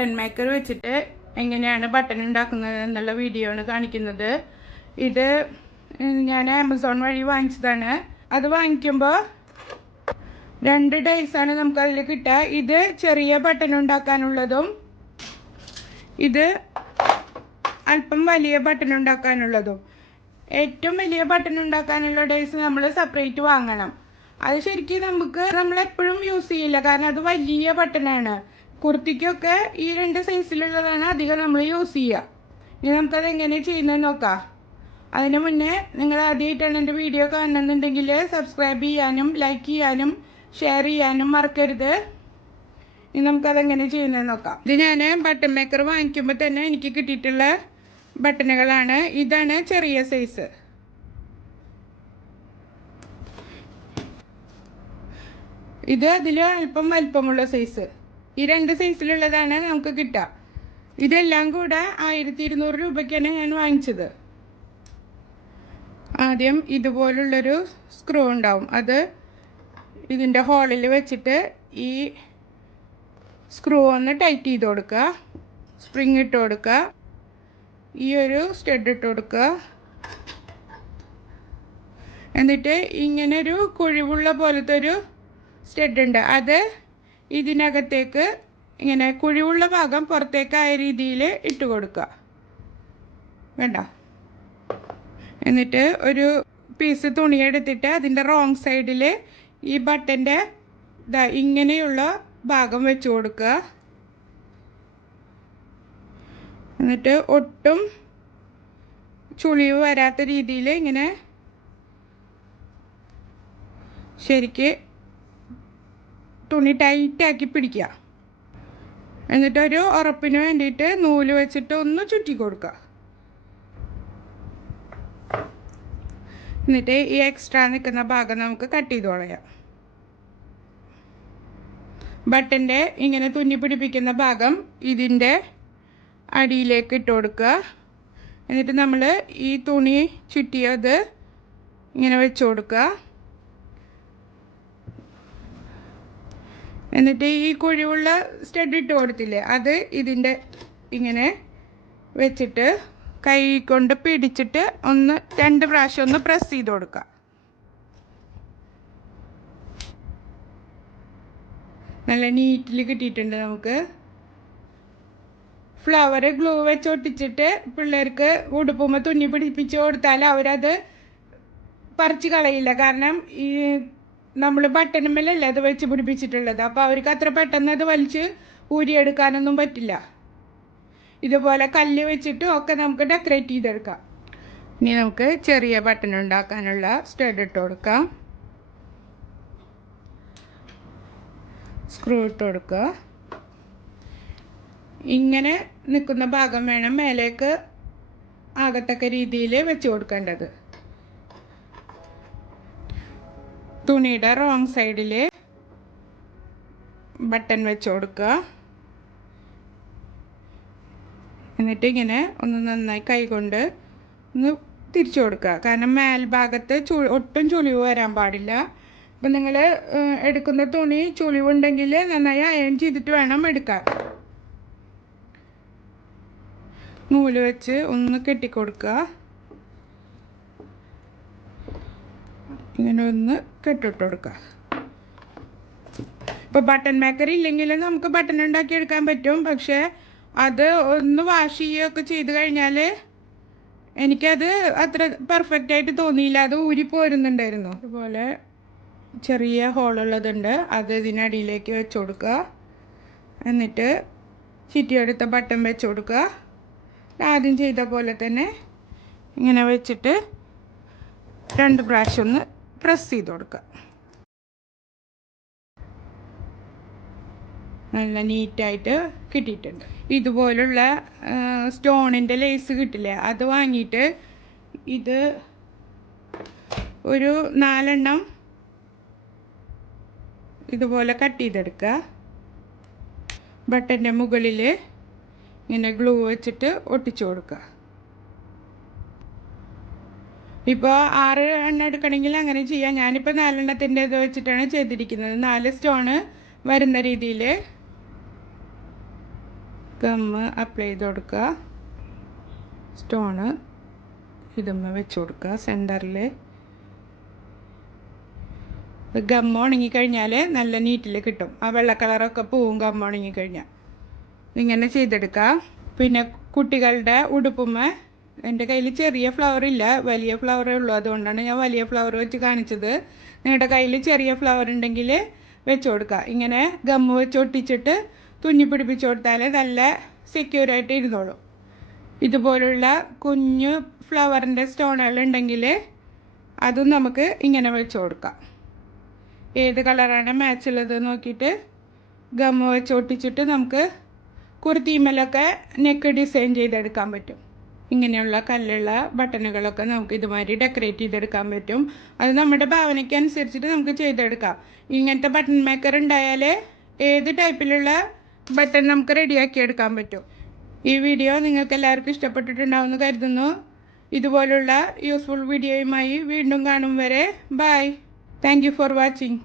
Button maker വെച്ചിട്ട് എങ്ങനെയാണ് button ഉണ്ടാക്കുന്നത് എന്നുള്ള വീഡിയോ ആണ് കാണിക്കുന്നത്. ഇത് ഞാൻ ആമസോൺ വഴി വാങ്ങിച്ചതാണ്. അത് വാങ്ങിക്കുമ്പോൾ 2 ഡേയ്സാണ് നമുക്കതിൽ കിട്ടുക. ഇത് ചെറിയ ബട്ടൺ ഉണ്ടാക്കാനുള്ളതും ഇത് അല്പം വലിയ ബട്ടൺ ഉണ്ടാക്കാനുള്ളതും. ഏറ്റവും വലിയ ബട്ടൺ ഉണ്ടാക്കാനുള്ള ഡേയ്സ് നമ്മൾ സെപ്പറേറ്റ് വാങ്ങണം. അത് ശരിക്കും നമ്മളെപ്പോഴും യൂസ് ചെയ്യില്ല, കാരണം അത് വലിയ ബട്ടണാണ്. കുർത്തിക്കൊക്കെ ഈ 2 സൈസിലുള്ളതാണ് അധികം നമ്മൾ യൂസ് ചെയ്യുക. ഇനി നമുക്കത് എങ്ങനെ ചെയ്യുന്നത് നോക്കാം. അതിന് മുന്നേ നിങ്ങൾ ആദ്യമായിട്ടാണ് എൻ്റെ വീഡിയോ കാണുന്നുണ്ടെങ്കിൽ സബ്സ്ക്രൈബ് ചെയ്യാനും ലൈക്ക് ചെയ്യാനും ഷെയർ ചെയ്യാനും മറക്കരുത്. ഇനി നമുക്കതെങ്ങനെ ചെയ്യുന്നത് നോക്കാം. ഇത് ഞാൻ ബട്ടൺ മേക്കർ വാങ്ങിക്കുമ്പോൾ തന്നെ എനിക്ക് കിട്ടിയിട്ടുള്ള ബട്ടണുകളാണ്. ഇതാണ് ചെറിയ സൈസ്. ഇത് അതിൽ അല്പം വലിപ്പമുള്ള സൈസ്. ഈ 2 സൈസിലുള്ളതാണ് നമുക്ക് കിട്ടുക. ഇതെല്ലാം കൂടെ 1200 രൂപയ്ക്കാണ് ഞാൻ വാങ്ങിച്ചത്. ആദ്യം ഇതുപോലുള്ളൊരു സ്ക്രൂ ഉണ്ടാവും. അത് ഇതിൻ്റെ ഹോളിൽ വെച്ചിട്ട് ഈ സ്ക്രൂ ഒന്ന് ടൈറ്റ് ചെയ്ത് കൊടുക്കുക. സ്പ്രിങ് ഇട്ട് കൊടുക്കുക. ഈ ഒരു സ്റ്റഡ് ഇട്ട് കൊടുക്കുക. എന്നിട്ട് ഇങ്ങനൊരു കുഴിവുള്ള പോലത്തെ ഒരു സ്റ്റഡ് ഉണ്ട്. അത് ഇതിനകത്തേക്ക് ഇങ്ങനെ കുഴിവുള്ള ഭാഗം പുറത്തേക്കായ രീതിയിൽ ഇട്ട് കൊടുക്കുക. വേണ്ട. എന്നിട്ട് ഒരു പീസ് തുണി എടുത്തിട്ട് അതിൻ്റെ റോങ് സൈഡിൽ ഈ ബട്ടൻ്റെ ഇങ്ങനെയുള്ള ഭാഗം വെച്ച് കൊടുക്കുക. എന്നിട്ട് ഒട്ടും ചുളിവ് വരാത്ത രീതിയിൽ ഇങ്ങനെ ശരിക്ക് തുണി ടൈറ്റാക്കി പിടിക്കുക. എന്നിട്ടൊരു ഉറപ്പിന് വേണ്ടിയിട്ട് നൂല് വെച്ചിട്ട് ഒന്ന് ചുറ്റി കൊടുക്കുക. എന്നിട്ട് ഈ എക്സ്ട്രാ നിൽക്കുന്ന ഭാഗം നമുക്ക് കട്ട് ചെയ്ത് കളയാം. ബട്ടൻ്റെ ഇങ്ങനെ തുന്നി പിടിപ്പിക്കുന്ന ഭാഗം ഇതിൻ്റെ അടിയിലേക്ക് ഇട്ട് കൊടുക്കുക. എന്നിട്ട് നമ്മൾ ഈ തുണി ചുറ്റിയത് ഇങ്ങനെ വെച്ച് കൊടുക്കുക. എന്നിട്ട് ഈ കുഴിവുള്ള സ്റ്റഡ് ഇട്ട് കൊടുത്തില്ലേ, അത് ഇതിൻ്റെ ഇങ്ങനെ വെച്ചിട്ട് കൈ കൊണ്ട് പിടിച്ചിട്ട് 2 പ്രാവശ്യം ഒന്ന് പ്രസ് ചെയ്ത് കൊടുക്കുക. നല്ല നീറ്റിൽ കിട്ടിയിട്ടുണ്ട്. നമുക്ക് ഫ്ലവർ ഗ്ലൂ വെച്ച് ഒട്ടിച്ചിട്ട് പിള്ളേർക്ക് ഉടുപ്പുമ്പോൾ തുന്നി പിടിപ്പിച്ച് കൊടുത്താൽ അവരത് പറിച്ച് കളയില്ല. കാരണം ഈ നമ്മൾ ബട്ടണുമ്മലല്ലേ അത് വെച്ച് പിടിപ്പിച്ചിട്ടുള്ളത്. അപ്പോൾ അവർക്ക് അത്ര പെട്ടെന്ന് അത് വലിച്ച് ഊരിയെടുക്കാനൊന്നും പറ്റില്ല. ഇതുപോലെ കല്ല് വെച്ചിട്ടും ഒക്കെ നമുക്ക് ഡെക്കറേറ്റ് ചെയ്തെടുക്കാം. ഇനി നമുക്ക് ചെറിയ ബട്ടൺ ഉണ്ടാക്കാനുള്ള സ്റ്റഡ് ഇട്ട് കൊടുക്കാം. സ്ക്രൂ ഇട്ട് കൊടുക്കുക. ഇങ്ങനെ നിൽക്കുന്ന ഭാഗം വേണം മേലേക്ക് ആകത്തക്ക രീതിയിൽ വെച്ച് കൊടുക്കേണ്ടത്. തുണിയുടെ റോങ് സൈഡിൽ ബട്ടൺ വെച്ച് കൊടുക്കുക. എന്നിട്ട് ഇങ്ങനെ ഒന്ന് നന്നായി കൈകൊണ്ട് ഒന്ന് തിരിച്ചു കൊടുക്കുക. കാരണം മേൽഭാഗത്ത് ഒട്ടും ചുളിവ് വരാൻ പാടില്ല. അപ്പം നിങ്ങൾ എടുക്കുന്ന തുണി ചുളിവുണ്ടെങ്കിൽ നന്നായി അയൺ ചെയ്തിട്ട് വേണം എടുക്കാൻ. നൂല് വെച്ച് ഒന്ന് കെട്ടിക്കൊടുക്കുക. ഇങ്ങനെ ഒന്ന് കെട്ടിട്ട് കൊടുക്കുക. ഇപ്പോൾ ബട്ടൺ മേക്കർ ഇല്ലെങ്കിൽ നമുക്ക് ബട്ടൺ ഉണ്ടാക്കിയെടുക്കാൻ പറ്റും. പക്ഷേ അത് ഒന്ന് വാഷ് ചെയ്യുകയൊക്കെ ചെയ്ത് കഴിഞ്ഞാൽ എനിക്കത് അത്ര പെർഫെക്റ്റായിട്ട് തോന്നിയില്ല. അത് ഊരിപ്പോരുന്നുണ്ടായിരുന്നു. അതുപോലെ ചെറിയ ഹോളുള്ളതുണ്ട്. അത് ഇതിനടിയിലേക്ക് വെച്ച് കൊടുക്കുക. എന്നിട്ട് ചുറ്റിയെടുത്ത ബട്ടൺ വെച്ച് കൊടുക്കുക. ആദ്യം ചെയ്ത പോലെ തന്നെ ഇങ്ങനെ വെച്ചിട്ട് 2 പ്രാവശ്യം ഒന്ന് പ്രസ് ചെയ്ത് കൊടുക്കുക. നല്ല നീറ്റായിട്ട് കിട്ടിയിട്ടുണ്ട്. ഇതുപോലുള്ള സ്റ്റോണിൻ്റെ ലേസ് കിട്ടില്ലേ, അത് വാങ്ങിയിട്ട് ഇത് ഒരു 4 എണ്ണം ഇതുപോലെ കട്ട് ചെയ്തെടുക്കുക. ബട്ടൻ്റെ മുകളിൽ ഇങ്ങനെ ഗ്ലൂ വെച്ചിട്ട് ഒട്ടിച്ചു കൊടുക്കുക. ഇപ്പോൾ 6 എണ്ണം എടുക്കണമെങ്കിൽ അങ്ങനെ ചെയ്യാം. ഞാനിപ്പോൾ 4 എണ്ണത്തിൻ്റെ ഇത് വെച്ചിട്ടാണ് ചെയ്തിരിക്കുന്നത്. 4 സ്റ്റോണ് വരുന്ന രീതിയിൽ ഗമ്മ് അപ്ലൈ ചെയ്ത് കൊടുക്കുക. സ്റ്റോണ് ഇതുമ്മ വെച്ച് കൊടുക്കുക സെൻറ്ററിൽ. ഗമ്മ ഉണങ്ങിക്കഴിഞ്ഞാൽ നല്ല നീറ്റിൽ കിട്ടും. ആ വെള്ള കളറൊക്കെ പോവും ഗമ്മ ഉണങ്ങിക്കഴിഞ്ഞാൽ. ഇങ്ങനെ ചെയ്തെടുക്കുക. പിന്നെ കുട്ടികളുടെ ഉടുപ്പുമ്മ എൻ്റെ കയ്യിൽ ചെറിയ ഫ്ലവർ ഇല്ല, വലിയ ഫ്ലവറേ ഉള്ളൂ. അതുകൊണ്ടാണ് ഞാൻ വലിയ ഫ്ലവർ വെച്ച് കാണിച്ചത്. നിങ്ങളുടെ കയ്യിൽ ചെറിയ ഫ്ലവർ ഉണ്ടെങ്കിൽ വെച്ച് കൊടുക്കുക. ഇങ്ങനെ ഗമ്മ് വെച്ച് ഒട്ടിച്ചിട്ട് തുന്നി പിടിപ്പിച്ച് കൊടുത്താൽ നല്ല സെക്യൂറായിട്ട് ഇരുന്നോളും. ഇതുപോലുള്ള കുഞ്ഞു ഫ്ലവറിൻ്റെ സ്റ്റോണുകളുണ്ടെങ്കിൽ അതും നമുക്ക് ഇങ്ങനെ വെച്ച് കൊടുക്കാം. ഏത് കളറാണ് മാച്ചുള്ളത് നോക്കിയിട്ട് ഗമ്മ് വെച്ച് ഒട്ടിച്ചിട്ട് നമുക്ക് കുർത്തിമേലൊക്കെ നെക്ക് ഡിസൈൻ ചെയ്തെടുക്കാൻ പറ്റും. ഇങ്ങനെയുള്ള കല്ലുള്ള ബട്ടണുകളൊക്കെ നമുക്ക് ഇതുമാതിരി ഡെക്കറേറ്റ് ചെയ്തെടുക്കാൻ പറ്റും. അത് നമ്മുടെ ഭാവനയ്ക്ക് അനുസരിച്ചിട്ട് നമുക്ക് ചെയ്തെടുക്കാം. ഇങ്ങനത്തെ ബട്ടൺ മേക്കർ ഉണ്ടായാൽ ഏത് ടൈപ്പിലുള്ള ബട്ടൺ നമുക്ക് റെഡിയാക്കി എടുക്കാൻ പറ്റും. ഈ വീഡിയോ നിങ്ങൾക്ക് എല്ലാവർക്കും ഇഷ്ടപ്പെട്ടിട്ടുണ്ടാവുമെന്ന് കരുതുന്നു. ഇതുപോലുള്ള യൂസ്ഫുൾ വീഡിയോയുമായി വീണ്ടും കാണും വരെ bye. Thank you for watching.